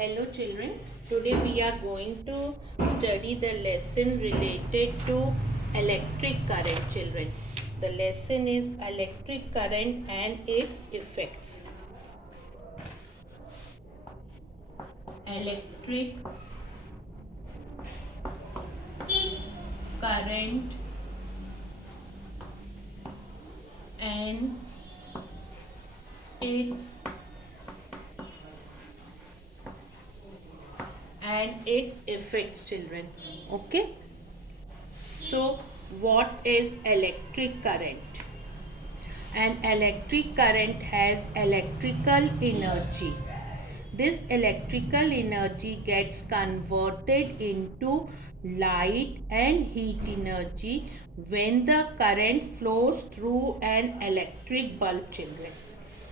Hello children, today we are going to study the lesson related to electric current children. The lesson is electric current and its effects. Electric current and its effects children. Okay, so what is electric current? An electric current has electrical energy. This electrical energy gets converted into light and heat energy when the current flows through an electric bulb children.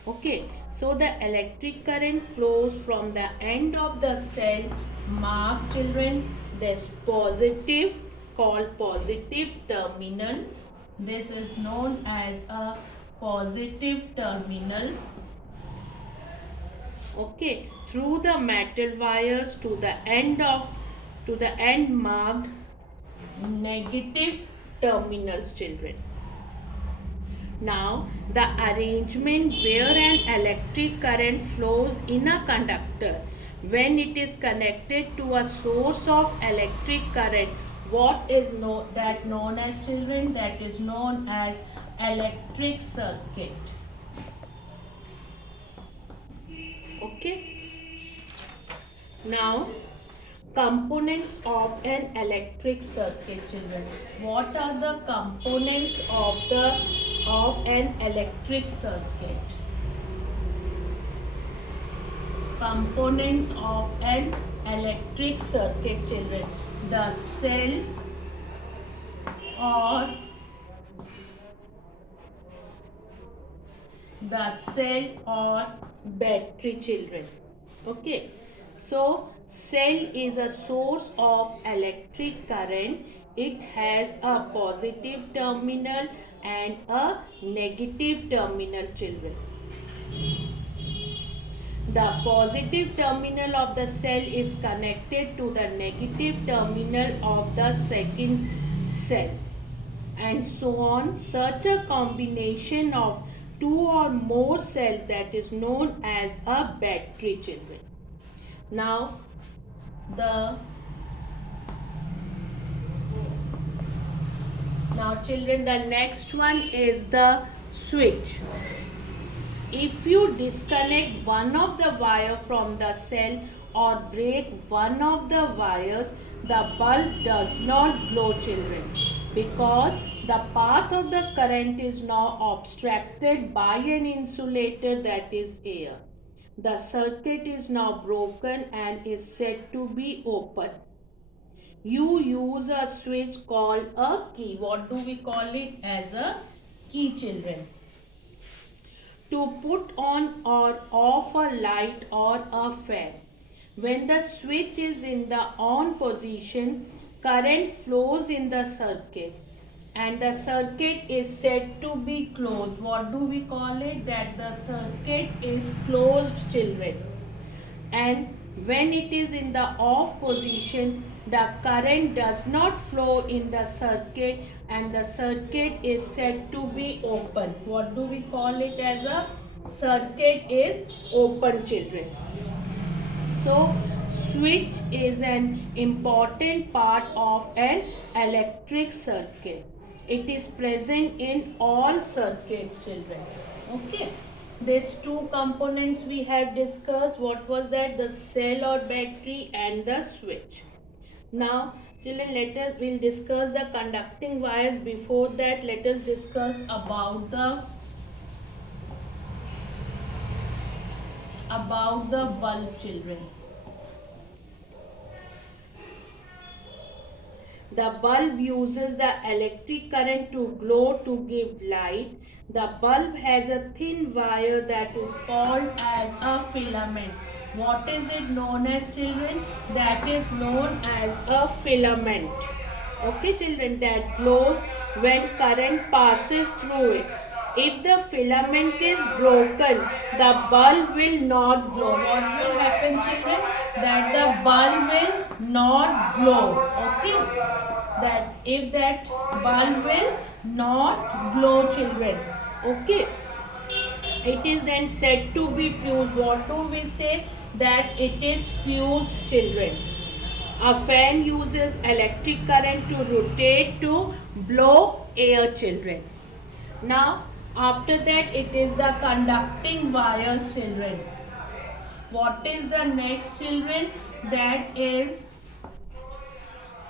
Okay, so the electric current flows from the end of the cell marked children. This positive called positive terminal. This is known as a positive terminal. Okay, through the metal wires to the end marked negative terminals children. Now the arrangement where an electric current flows in a conductor when it is connected to a source of electric current, what is known as children, that is known as electric circuit. Okay, now components of an electric circuit children. What are the components of an electric circuit? Components of an electric circuit children. The cell or battery children. Okay, so cell is a source of electric current. It has a positive terminal and a negative terminal children. The positive terminal of the cell is connected to the negative terminal of the second cell, and so on. Such a combination of two or more cells, that is known as a battery children. Now children, the next one is the switch. If you disconnect one of the wire from the cell or break one of the wires, the bulb does not glow children, because the path of the current is now obstructed by an insulator, that is air. The circuit is now broken and is said to be open. You use a switch called a key. What do we call it? As a key children. To put on or off a light or a fan. When the switch is in the on position, current flows in the circuit and the circuit is said to be closed. What do we call it? That the circuit is closed children. And when it is in the off position, the current does not flow in the circuit and the circuit is said to be open. What do we call it? As a circuit is open children. So switch is an important part of an electric circuit. It is present in all circuits children. Okay. These two components we have discussed. What was that? The cell or battery and the switch. Now children, we'll discuss the conducting wires. Before that, let us discuss about the bulb children. The bulb uses the electric current to glow to give light. The bulb has a thin wire that is called as a filament. What is it known as children? That is known as a filament. Okay children, that glows when current passes through it. If the filament is broken, the bulb will not glow. What will happen children? that the bulb will not glow. Okay, that if that bulb will not glow, children. Okay, it is then said to be fused. What do we say? That it is fused, children. A fan uses electric current to rotate to blow air, children. Now, after that, it is the conducting wires, children. What is the next, children? That is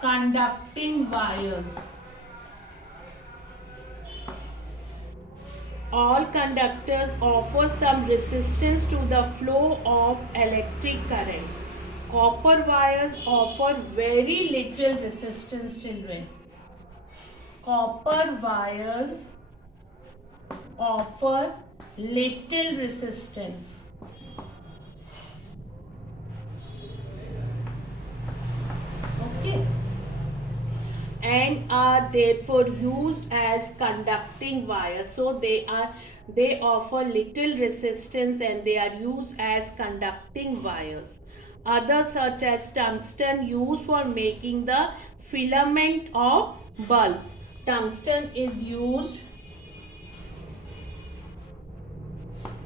conducting wires. All conductors offer some resistance to the flow of electric current. Copper wires offer very little resistance, children. Copper wires offer little resistance. Okay, and are therefore used as conducting wires. So they offer little resistance and they are used as conducting wires. Others such as tungsten used for making the filament of bulbs. Tungsten is used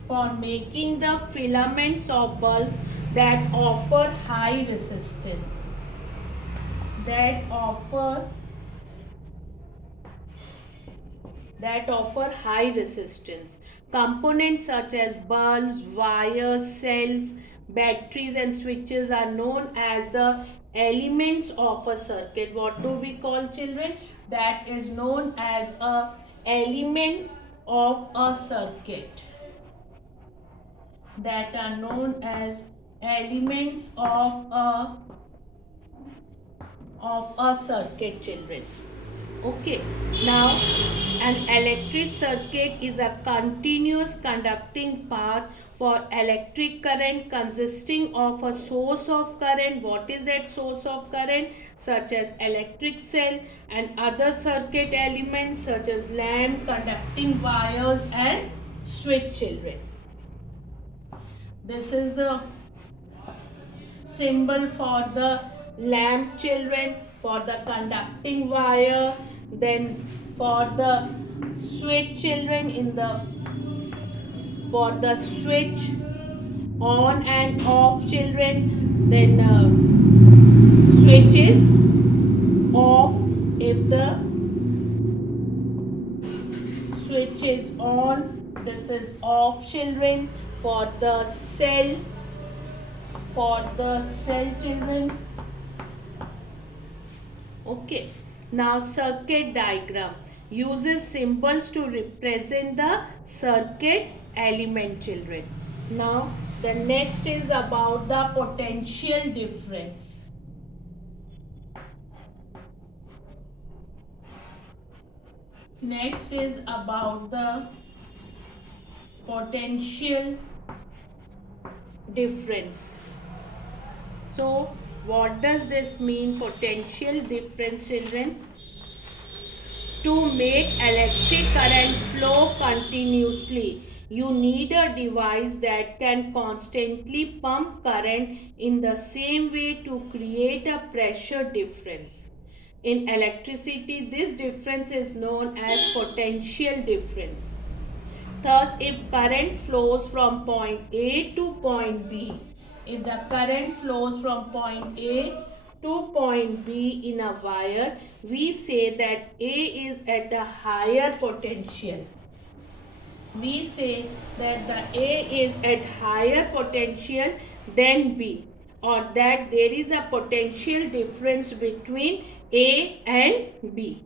for making the filaments of bulbs that offer high resistance. That offer high resistance. Components such as bulbs, wires, cells, batteries and switches are known as the elements of a circuit. What do we call, children? That is known as elements of a circuit. That are known as elements of a circuit, children. Okay, now an electric circuit is a continuous conducting path for electric current consisting of a source of current. What is that source of current? Such as electric cell and other circuit elements such as lamp, conducting wires and switch, children. This is the symbol for the lamp, children, for the conducting wire, then for the switch, children, for the switch on and off, children, then switch is off if the switch is on. This is off, children. For the cell, children. Okay, now circuit diagram uses symbols to represent the circuit element, children. Now the next is about the potential difference. Next is about the potential difference. So what does this mean, potential difference, children? To make electric current flow continuously, you need a device that can constantly pump current in the same way to create a pressure difference. In electricity, this difference is known as potential difference. Thus, if current flows from point A to point B, if the current flows from point A to point B in a wire, we say that A is at a higher potential. We say that the A is at higher potential than B, or that there is a potential difference between A and B.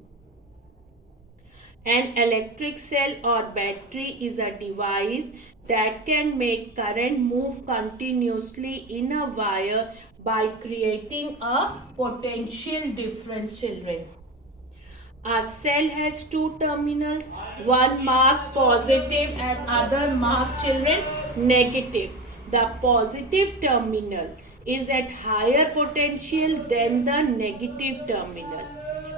An electric cell or battery is a device that can make current move continuously in a wire by creating a potential difference, children. A cell has two terminals, one marked positive and other marked, children, negative. The positive terminal is at higher potential than the negative terminal.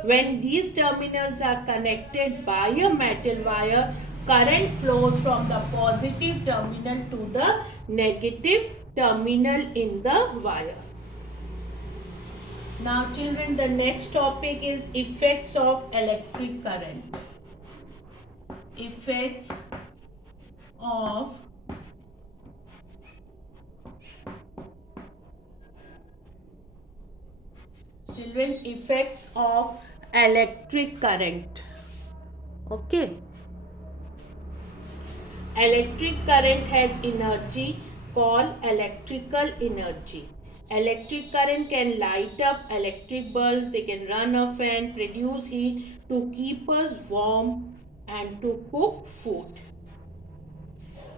When these terminals are connected by a metal wire, current flows from the positive terminal to the negative terminal in the wire. Now children, the next topic is effects of electric current. Effects of effects of electric current. Okay. Electric current has energy called electrical energy. Electric current can light up electric bulbs, they can run a fan, produce heat to keep us warm and to cook food.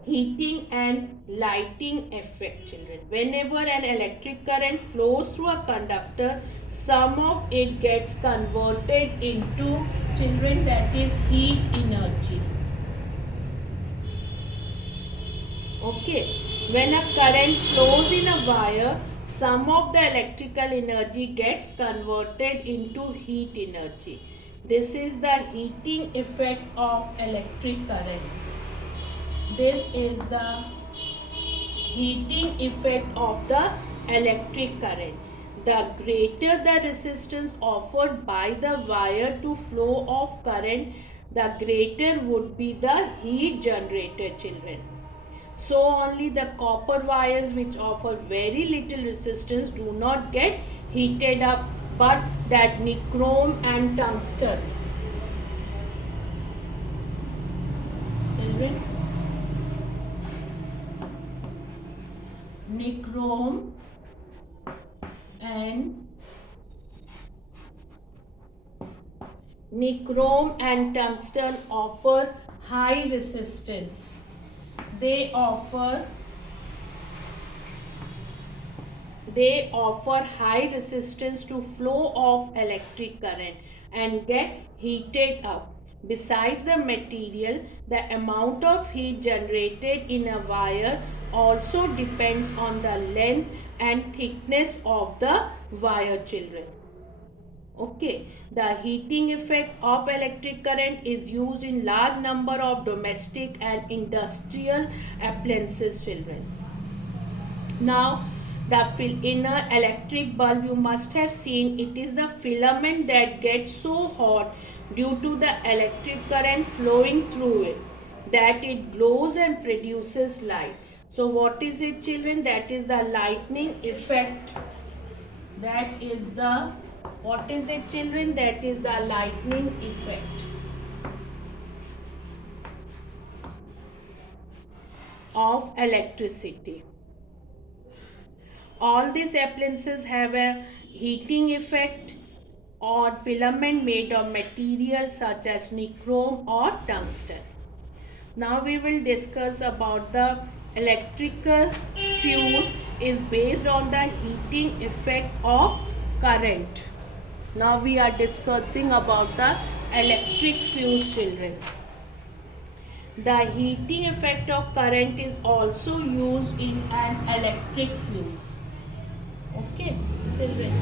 Heating and lighting effect, children. Whenever an electric current flows through a conductor, some of it gets converted into, children, that is heat energy. Okay, when a current flows in a wire, some of the electrical energy gets converted into heat energy. This is the heating effect of electric current. This is the heating effect of the electric current. The greater the resistance offered by the wire to flow of current, the greater would be the heat generated, children. So only the copper wires which offer very little resistance do not get heated up, but that nichrome and tungsten. Children, nichrome and tungsten offer high resistance. They offer high resistance to flow of electric current and get heated up. Besides the material, the amount of heat generated in a wire also depends on the length and thickness of the wire, children. Okay, the heating effect of electric current is used in large number of domestic and industrial appliances, children. Now, in an electric bulb, you must have seen it is the filament that gets so hot due to the electric current flowing through it that it glows and produces light. So what is it, children? That is the lightning effect. What is it, children? That is the lightning effect of electricity. All these appliances have a heating effect or filament made of materials such as nichrome or tungsten. Now we will discuss about the electrical fuse is based on the heating effect of current. Now we are discussing about the electric fuse, children. The heating effect of current is also used in an electric fuse. Okay, children.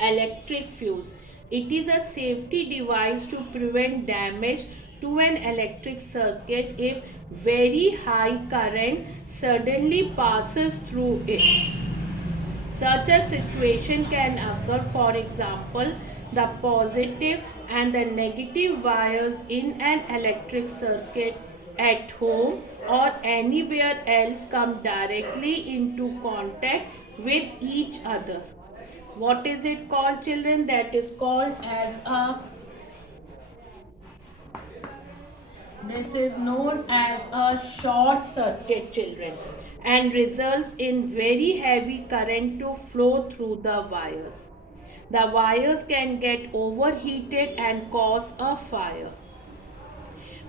Electric fuse. It is a safety device to prevent damage to an electric circuit if very high current suddenly passes through it. Such a situation can occur, for example, the positive and the negative wires in an electric circuit at home or anywhere else come directly into contact with each other. What is it called, children? That is called as this is known as a short circuit, children, and results in very heavy current to flow through the wires. The wires can get overheated and cause a fire.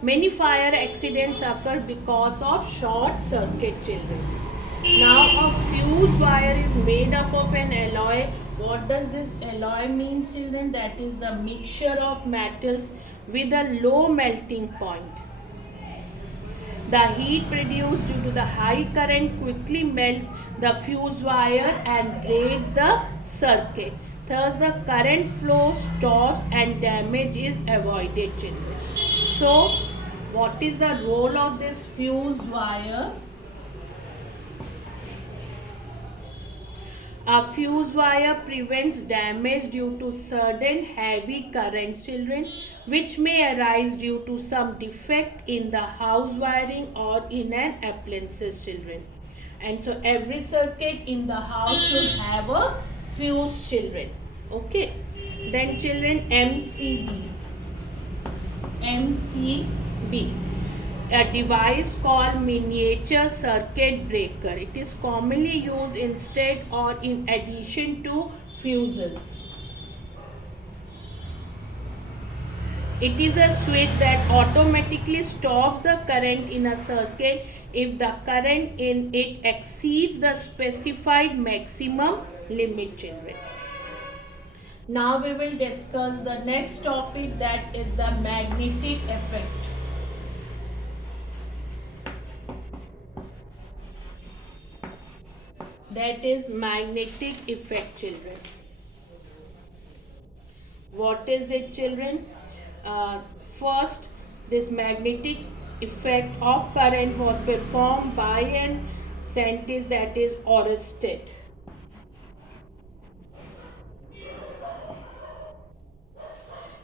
Many fire accidents occur because of short circuit, children. Now a fuse wire is made up of an alloy. What does this alloy mean, children? That is the mixture of metals with a low melting point. The heat produced due to the high current quickly melts the fuse wire and breaks the circuit. Thus the current flow stops and damage is avoided, children. So what is the role of this fuse wire? A fuse wire prevents damage due to sudden heavy currents, children, which may arise due to some defect in the house wiring or in an appliances, children. And so every circuit in the house should have a fuse, children. Okay. Then children, MCB, a device called miniature circuit breaker. It is commonly used instead or in addition to fuses. It is a switch that automatically stops the current in a circuit if the current in it exceeds the specified maximum limit, children. Now we will discuss the next topic, that is the magnetic effect. That is magnetic effect, children. What is it, children? First, this magnetic effect of current was performed by an scientist, that is Oersted.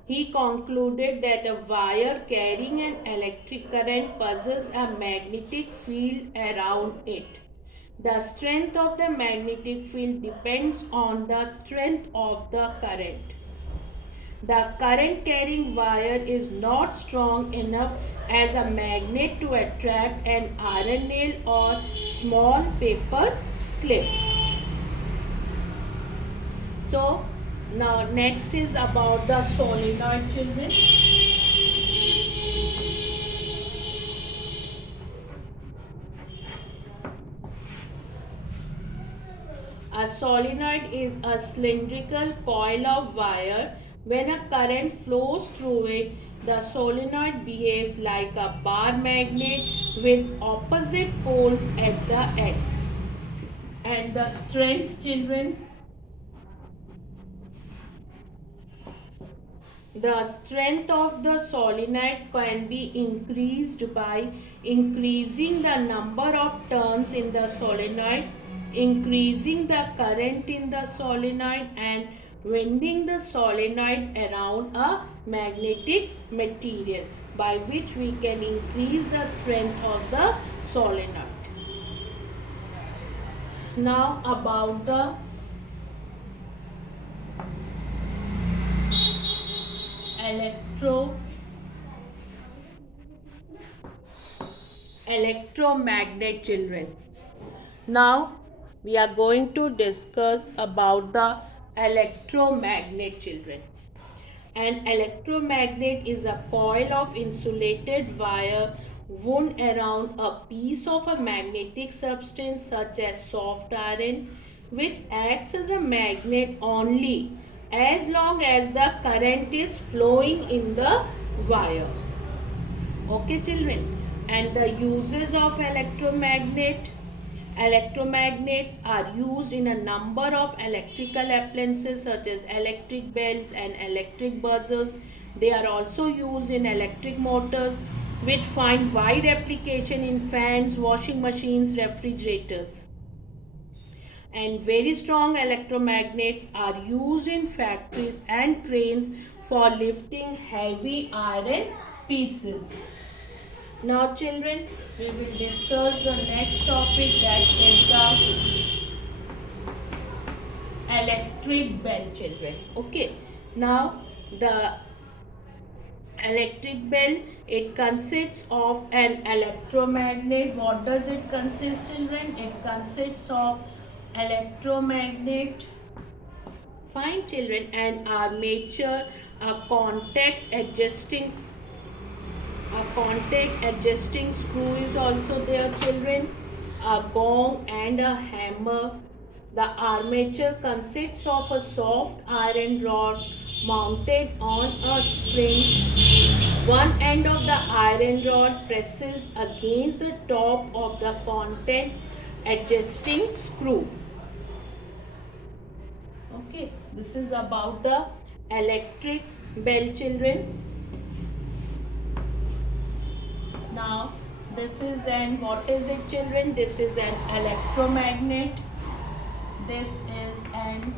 He concluded that a wire carrying an electric current possesses a magnetic field around it. The strength of the magnetic field depends on the strength of the current. The current carrying wire is not strong enough as a magnet to attract an iron nail or small paper clip. So, now next is about the solenoid, children. A solenoid is a cylindrical coil of wire. When a current flows through it, the solenoid behaves like a bar magnet with opposite poles at the end. And the strength, children, the strength of the solenoid can be increased by increasing the number of turns in the solenoid, increasing the current in the solenoid, and winding the solenoid around a magnetic material, by which we can increase the strength of the solenoid. Now about the electromagnet, children. Now we are going to discuss about the electromagnet, children. An electromagnet is a coil of insulated wire wound around a piece of a magnetic substance such as soft iron, which acts as a magnet only as long as the current is flowing in the wire. Okay, children. And the uses of electromagnets are used in a number of electrical appliances such as electric bells and electric buzzers. They are also used in electric motors, which find wide application in fans, washing machines, refrigerators. And very strong electromagnets are used in factories and cranes for lifting heavy iron pieces. Now, children, we will discuss the next topic, that is the electric bell, children. Okay. Now, the electric bell, it consists of an electromagnet. What does it consist, children? It consists of electromagnet, fine, children, an armature, a contact adjusting screw is also there, children, a gong and a hammer. The armature consists of a soft iron rod mounted on a spring. One end of the iron rod presses against the top of the contact adjusting screw. Okay, this is about the electric bell, children. Now, this is what is it, children? This is an electromagnet. This is an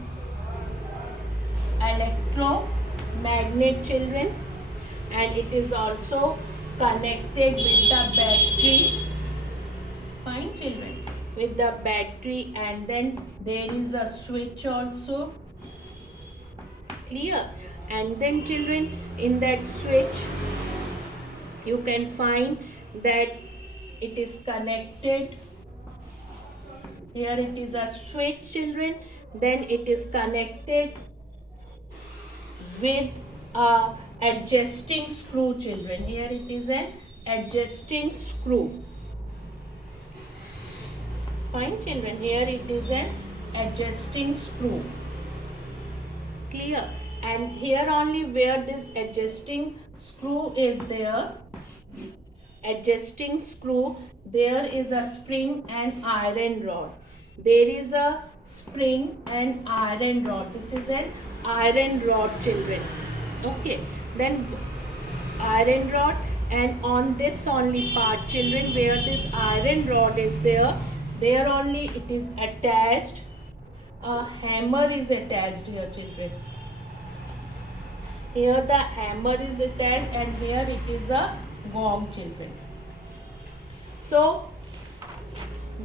electromagnet, children, and it is also connected with the battery. Fine, children, with the battery, and then there is a switch also. Clear? And then, children, in that switch you can find that it is connected. Here it is a switch, children. Then it is connected with a adjusting screw, children. Here it is an adjusting screw. Fine, children. Here it is an adjusting screw. Clear? And here only where this adjusting screw is there, adjusting screw, there is a spring and iron rod. There is a spring and iron rod. This is an iron rod, children. Okay, then iron rod, and on this only part, children, where this iron rod is there only it is attached. A hammer is attached here, children. Here the hammer is attached, and here it is a gong, children. So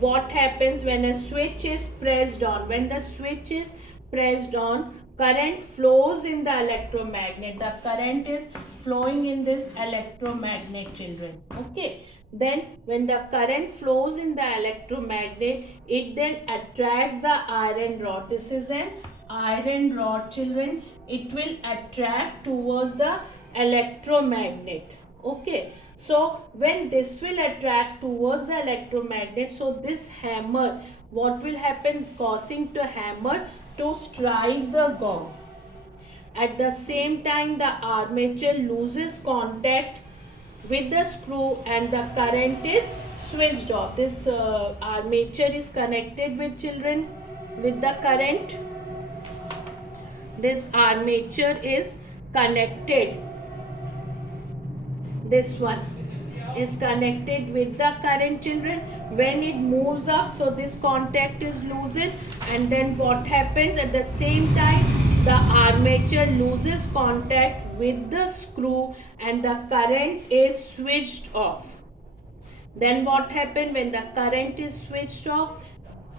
what happens when a switch is pressed on? When the switch is pressed on, current flows in the electromagnet. The current is flowing in this electromagnet, children. Okay. Then when the current flows in the electromagnet, it then attracts the iron rod. This is an iron rod, children. It will attract towards the electromagnet. Okay. So when this will attract towards the electromagnet, so this hammer, what will happen? Causing the hammer to strike the gong. At the same time, the armature loses contact with the screw and the current is switched off. This armature is connected with, children, with the current. This armature is connected. This one is connected with the current, children. When it moves up, so this contact is loosened, and then what happens? At the same time, the armature loses contact with the screw and the current is switched off. Then what happens when the current is switched off?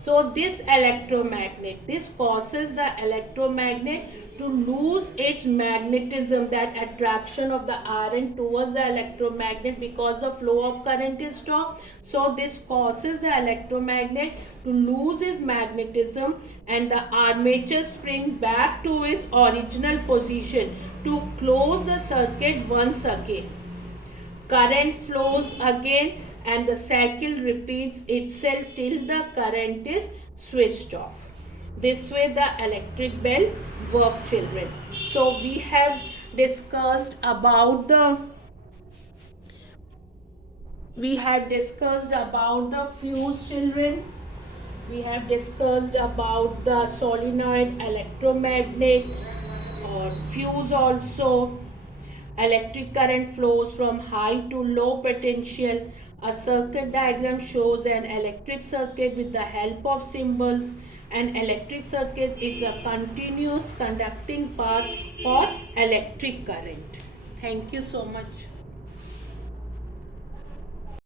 So this electromagnet, this causes the electromagnet to lose its magnetism, that attraction of the iron towards the electromagnet, because the flow of current is stopped. So this causes the electromagnet to lose its magnetism, and the armature spring back to its original position to close the circuit once again. Current flows again, and the cycle repeats itself till the current is switched off. This way the electric bell works, children. So we have discussed about the fuse, children. We have discussed about the solenoid, electromagnet, or fuse also. Electric current flows from high to low potential. A circuit diagram shows an electric circuit with the help of symbols. An electric circuit is a continuous conducting path for electric current. Thank you so much.